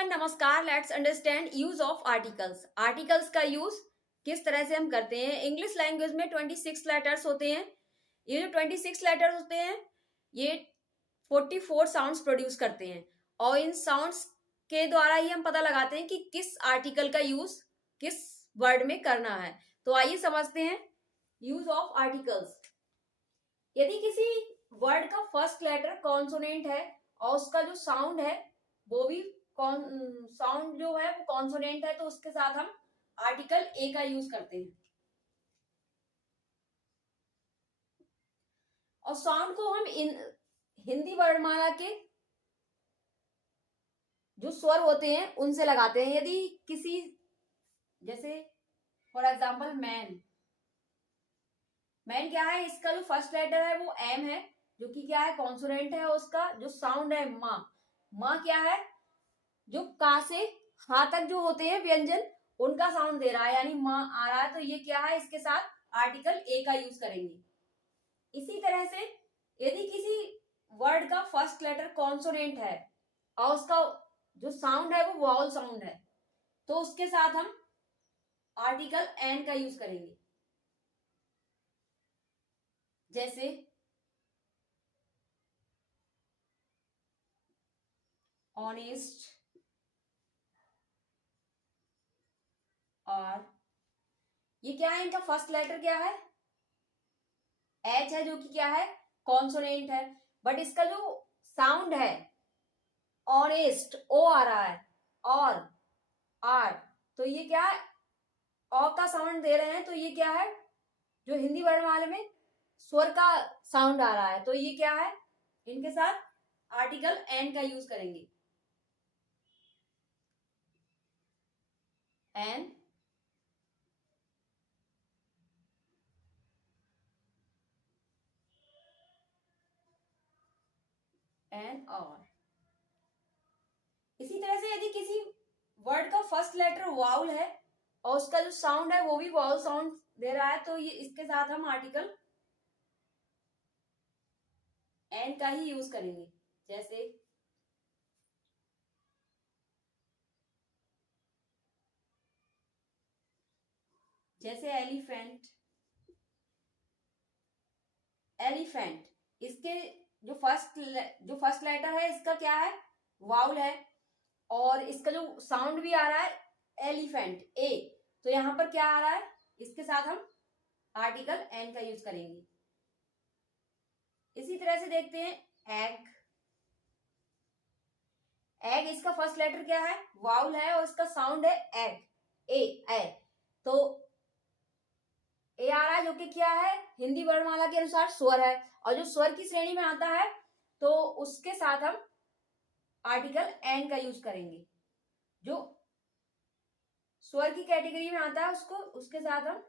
Everyone, नमस्कार। Let's understand use of articles. Articles का use किस तरह से हम करते हैं। इंग्लिश लैंग्वेज में 26 लेटर्स होते हैं। ये जो 26 लेटर्स होते हैं ये 44 साउंड्स प्रोड्यूस करते हैं और इन साउंड्स के द्वारा ही हम पता लगाते हैं कि किस आर्टिकल का यूज किस वर्ड में करना है। तो आइए समझते हैं यूज ऑफ आर्टिकल्स। यदि किसी वर्ड का फर्स्ट लेटर कॉन्सोनेंट है और उसका जो साउंड है वो भी साउंड जो है वो कॉन्सोनेंट है, तो उसके साथ हम आर्टिकल ए का यूज करते हैं। और साउंड को हम हिंदी वर्णमाला के जो स्वर होते हैं उनसे लगाते हैं। यदि किसी, जैसे फॉर एग्जाम्पल मैन क्या है, इसका जो फर्स्ट लेटर है वो एम है, जो कि क्या है, कॉन्सोनेंट है। उसका जो साउंड है माँ क्या है, जो का से हा तक जो होते हैं व्यंजन उनका साउंड दे रहा है, यानी माँ आ रहा है। तो ये क्या है, इसके साथ आर्टिकल ए का यूज करेंगे। इसी तरह से यदि किसी वर्ड का फर्स्ट लेटर कॉन्सोनेंट है और उसका जो साउंड है वो वॉवल साउंड है, तो उसके साथ हम आर्टिकल एन का यूज करेंगे। जैसे ऑनेस्ट और ये क्या है, इनका फर्स्ट लेटर क्या है, एच है, जो कि क्या है, कॉन्सोनेंट है। बट इसका जो साउंड है ऑनेस्ट, ओ आ रहा है, और आर, तो ये क्या है, ओ का साउंड दे रहे हैं। तो ये क्या है, जो हिंदी वर्णमाला में स्वर का साउंड आ रहा है, तो ये क्या है, इनके साथ आर्टिकल एन का यूज करेंगे। एन एन और इसी तरह से यदि किसी वर्ड का फर्स्ट लेटर वाउल है और उसका जो साउंड है वो भी वाउल साउंड दे रहा है, तो ये इसके साथ हम आर्टिकल एन का ही यूज करेंगे। जैसे एलिफेंट, इसके जो फर्स्ट लेटर है इसका क्या है, वाउल है, और इसका जो साउंड भी आ रहा है एलिफेंट, ए, तो यहां पर क्या आ रहा है, इसके साथ हम आर्टिकल एन का यूज करेंगे। इसी तरह से देखते हैं एग, इसका फर्स्ट लेटर क्या है, वाउल है, और इसका साउंड है एग, ए, तो ए आ रहा है, जो कि क्या है, हिंदी वर्णमाला के अनुसार स्वर है, और जो स्वर की श्रेणी में आता है तो उसके साथ हम आर्टिकल एन का यूज करेंगे। जो स्वर की कैटेगरी में आता है उसके साथ हम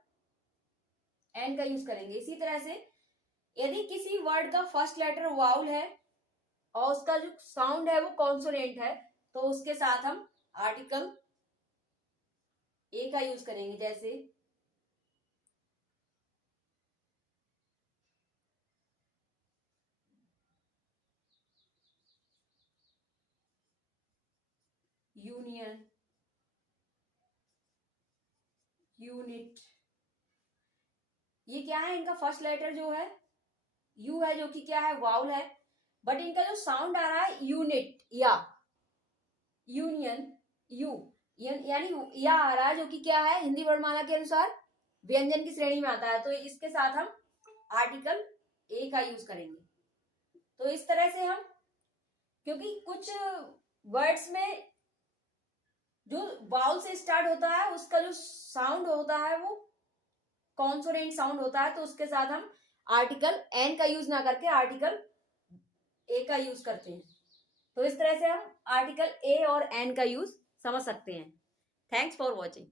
एन का यूज करेंगे। इसी तरह से यदि किसी वर्ड का फर्स्ट लेटर वाउल है और उसका जो साउंड है वो कॉन्सोनेंट है, तो उसके साथ हम आर्टिकल ए का यूज करेंगे। जैसे यूनियन, यूनिट, ये क्या है, इनका फर्स्ट लेटर जो है यू है, जो कि क्या है, वाउल है, बट इनका जो साउंड आ रहा है यूनिट या यूनियन, यू यानी या आ रहा है, जो कि क्या है, हिंदी वर्णमाला के अनुसार व्यंजन की श्रेणी में आता है, तो इसके साथ हम आर्टिकल ए का यूज करेंगे। तो इस तरह से हम, क्योंकि कुछ वर्ड्स में जो वाउल से स्टार्ट होता है उसका जो साउंड होता है वो कॉन्सोनेंट साउंड होता है, तो उसके साथ हम आर्टिकल एन का यूज ना करके आर्टिकल ए का यूज करते हैं। तो इस तरह से हम आर्टिकल ए और एन का यूज समझ सकते हैं। Thanks for watching.